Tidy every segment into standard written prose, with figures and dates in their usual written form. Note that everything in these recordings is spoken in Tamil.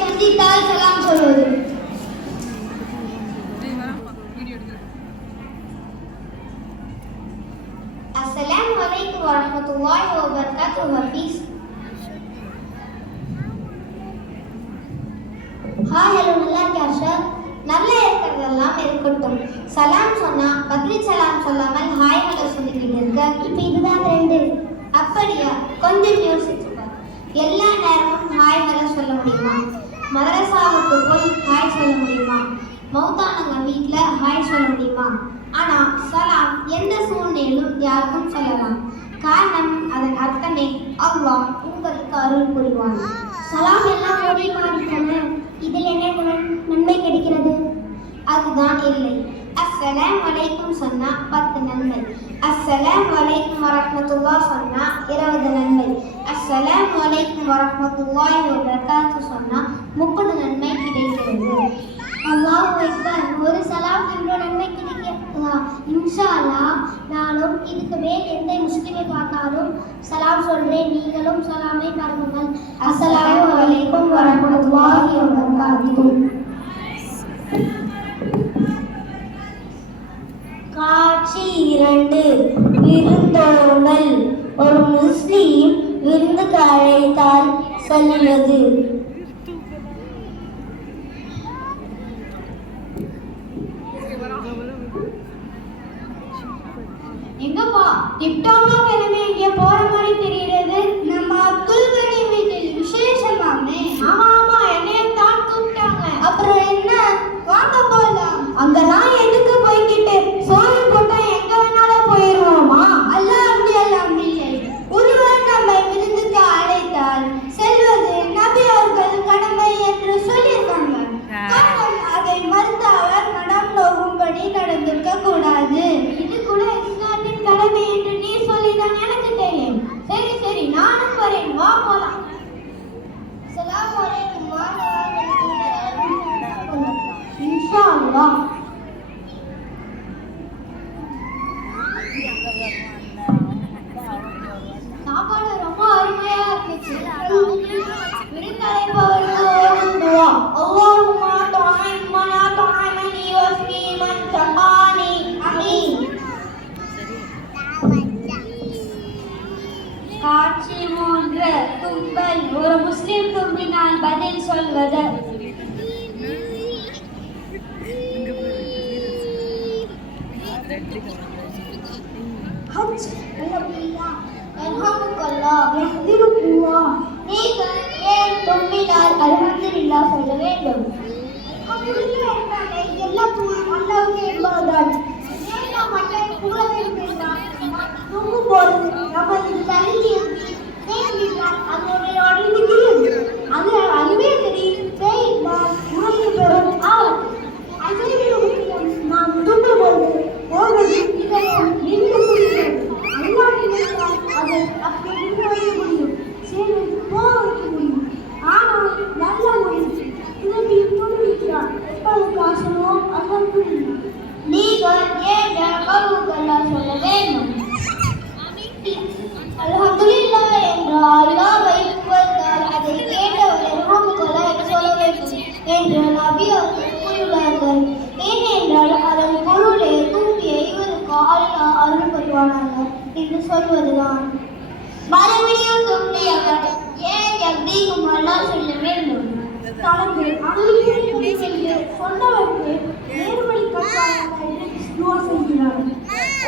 சந்தித்தால் சலாம் சொல்வது. அஸ்ஸலாமு அலைக்கும் வரஹ்மத்துல்லாஹி வபரகாத்துஹு ஹஃபீஸ். ஹாய் ஹலோ, நல்லா இருக்கியா சார்? நல்லா இருக்கிறதெல்லாம் இருக்கட்டும். சலாம் சொன்னா பதில் சலாம் சொல்லாமல் ஹாய் ஹலோ சொல்லிக்கிட்டு இருக்க. இப்போ இதுதான் ரெண்டு. அப்படியா? கொஞ்சம் யோசிச்சு பாரு. எல்லா நேரமும் ஹாய் ஹலோ சொல்ல முடியுமா? மதரசாவுக்கு போய் ஹாய் சொல்ல முடியுமா? மௌத்தானவங்க வீட்டில் ஹாய் சொல்ல முடியுமா? ஆனால் சலாம் எந்த சூழ்நிலையிலும் யாருக்கும் சொல்லலாம். காரணம், அதன் அர்த்தமே அல்லாஹ் உங்களுக்கு அருள் புரிவான். சலாம் எல்லாம் ஒரே மாதிரி தானே, இதில் என்ன நன்மை கிடைக்கிறது? அதுதான் இல்லை. அஸ்ஸலாமு அலைக்கும் சொன்னா 10 நன்மை, அஸ்ஸலாமு அலைக்கும் வரஹ்மத்துல்லாஹ் சொன்னா 20 நன்மை, அஸ்ஸலாமு அலைக்கும் வரஹ்மத்துல்லாஹி வபரகாத்துஹு சொன்னா 30 நன்மை கிடைக்கிறது. அல்லாஹ் அக்பர். ஒரு சலாம் இவ்வளோ நன்மை கிடைக்கிறதா? இன்ஷா அல்லாஹ் நானும் இதுக்கு மேல் எந்த முஸ்லிமை பார்த்தாலும் சலாம் சொல்றேன். நீங்களும் சலாமை பரப்புங்கள். அஸ்ஸலாமு அலைக்கும் வரஹ்மத்துல்லாஹி வபரகாத்துஹு. காட்சி 2. விருந்தோம்பல். ஒரு முஸ்லிம் விருந்துக்கு அழைத்தால் சொல்வது. எங்கப்பா டிப்டாப்பா கிளம்பி இங்கே போற மாதிரி தெரியுது? நம்ம அப்துல் கனி வீட்டில் விசேஷமாமே. ஆமா ஆமா, என்னையும் தான் கூப்பிட்டாங்க. அப்புறம் என்ன, வாங்க போலாம். அங்கெல்லாம் எதுக்கு போய்கிட்டு? சோறு போட்டா எங்க வேணாலும் போயிடுவோமா? அல்லாஹ் அப்படி இல்லை. ஒருவர் நம்மை விருந்துக்கு அழைத்தால் செல்வது நபி அவர்கள் கடமை என்று சொல்லியிருக்காங்க. காரணம், அதை மறுத்த அவர் மனம் நோகும்படி நடந்துக்க கூடாது. இது கூட இஸ்லாத்தின் கடமை என்று நீ சொல்லிதான் எனக்கு தெரியும். சரி சரி, நானும் வரேன், வா போலாம். அஸ்ஸலாமு அலைக்கும் இன்ஷா அல்லாஹ். சாப்பாடு ரொம்ப அருமையா இருந்துச்சு. விருந்தழைப்பவருக்கு ஓடும் துஆ, அல்லாஹும்ம துஆஇம் மனா துஆமனி வஸ்கி மன் தகானி. ஆமீன். காட்சி 3. தும்பல். ஒரு முஸ்லிம் தும்பினால் பதில் சொல்வது. நீங்கள் ஏன் தும்பினால் அல்ஹம்துலில்லாஹ் சொல்ல வேண்டும்? எல்லாம் அல்லாஹ்வுக்கு என்பதுதான். தூங்கும் போது நமது தலையில் அதனுடைய அதுவே தெரியும். நாம் தூங்கும் போது அதை அப்படி முடியும், சரி போக வைக்க முடியும். ஆனால் நல்ல முடியும் திரும்பி துணிவிக்கிறார். எப்போது காசனோ அல்ஹம்துலில்லாஹ். நீங்கள் ஏன் அல்லாஹ் சொல்ல வேண்டும்? அல்ஹம்துலில்லாஹ் என்ற அல்லாஹ்வை புகழ்ந்தால் அதை கேட்டவர் அல்ஹம்துலில்லாஹ் சொல்ல வேண்டும் என்று நபி அவர்கள் கூறியுள்ளார்கள். ஏனென்றால் அதன் பொருளே தூங்கிய இவருக்கு அல்லாஹ் அருள் புரிவானாக என்று சொல்வதுதான். மறுபடியும் தூங்கியவர் ஏன் ஜக்தீகும் அல்லாஹ் சொல்ல வேண்டும்? தனது அனுமதியை சொன்னவருக்கு நேர்வழி கட்டாயமாக துஆ செய்கிறார்.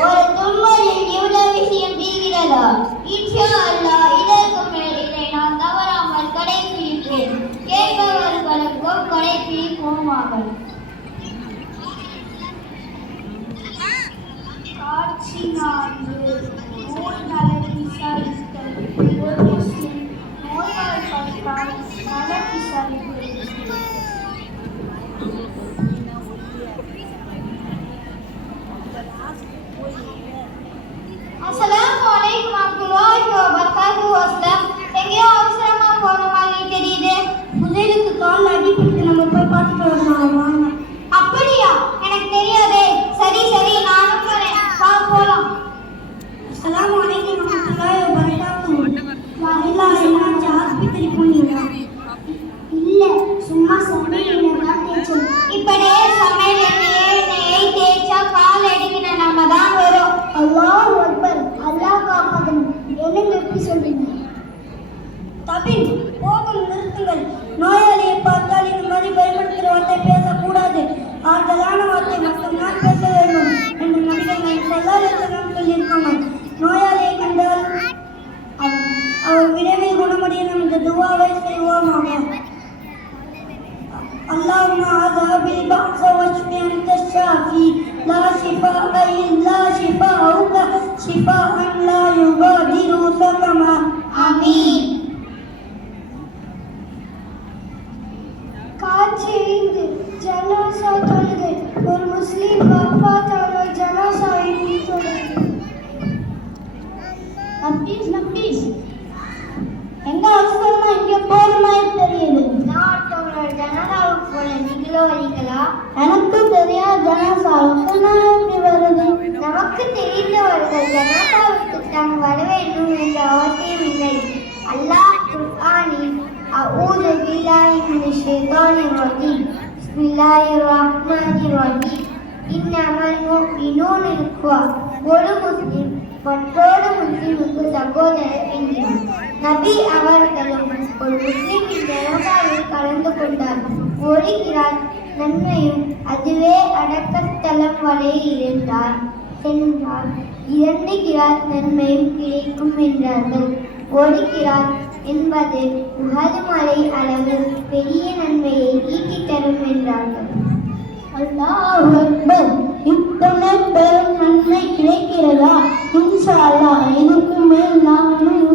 ஒரு துன்பலில் இவ்வளவு விஷயம் தீர்கிறதா? இன்ஷா அல்லாஹ் இதற்கு மேல் இதை நான் தவறாமல் கடைபிடிப்பேன். கேட்பவர்களுக்கும் கடைபிடிப்போமாக. காட்சி 4. நோய்களை விசாரித்தல். ஒரு முஸ்லிம் நோய்வாய்ப்பட்டால் நல விசாரிப்பு. அஸ்ஸலாமு அலைக்கும் வரஹ்மத்துல்லாஹி வபரகாத்துஹு. அஸ்லாம். எங்கேயோ அவசரமா போன மாதிரி தெரியுது. முதலுக்கு கால் அடிபட்டு நம்ம போய் பார்த்துட்டு வரலாம். அப்படியா? எனக்கு தெரியாதே. சரி சரி, நானும் வரேன், போலாம். அஸ்ஸலாமு அலைக்கும் வரஹ்மத்துல்லாஹி வபரகாத்துஹு. இல்ல சும்மா சமையல் எண்ணெய் தான் தேய்ச்சோம். இப்படியே சமையல் எண்ணெயை தேய்ச்சா கால் அடிக்கிற நம்ம தான் வரும். அல்லாஹ் அக்பர், அல்லாஹ் காப்பாதன். என்னங்க எப்படி சொல்றீங்க? தபின், போகும் நிறுத்துங்கள். நோயாளியை பார்த்தால் இந்த மாதிரி பயன்படுத்துகிற வார்த்தை பேசக்கூடாது. ஆறுதலான வார்த்தை மட்டும்தான் பேச வேண்டும் என்று நபிகள் சொல்லாத சொல்லியிருக்காங்க. நோயாளியை கண்டால் அவர் விரைவில் குணமடைய நமக்கு துவாவை செய்வோமாக. اللهم عذاب البعث واشف انت الشافي لا شفاء الا شفاءك شفاء لا يغادر سقما. ஆமீன். காட்சி 5 ஜனாசா தொழுகை. ஒரு முஸ்லிம் வஃபாத்தான ஜனாசாவை தொழுகை. நப்பீஸ் எங்க அவசரமா இங்க போறமா தெரியுது. நான் உங்களோட ஜனாசாவுக்கு போன நீங்களோ வரீங்களா? எனக்கு தெரியாத ஜனாசாவுக்கு நான் எப்படி வருது? நமக்கு தெரிந்தவர்கள் ஜனாசாவுக்கு தான் வர வேண்டும் என்ற அவசியம் இல்லை. அல்லாஹ் குர்ஆனில் அஊது பில்லாஹி மினஷ் ஷைத்தானிர் ரஜீம் பிஸ்மில்லாஹிர் ரஹ்மானிர் ரஹீம் இன்னமல் முஃமினூன இக்வா. ஒரு முஸ்லிம் மற்றொரு முஸ்லிமுக்கு சகோதரர் என்கிறார். நபி அவர்களும் ஒரு முஸ்லிமின் ஜனாசாவில் கலந்து கொண்டார். ஒருகிறார் நன்மையும் அதுவே அடக்கத்தலம் வரை இருந்தார் சென்றார். 2 கிரார் நன்மையும் கிடைக்கும் என்றார்கள். 1 கிரார் என்பது உஹது மலை அளவு பெரிய நன்மையை ஈட்டித் தரும் என்றார்கள். அல்லாஹ் அக்பர். இத்தனை பெரும் நன்மை கிடைக்கிறதா? இன்ஷா அல்லாஹ் இதுக்கு மேல் நானும்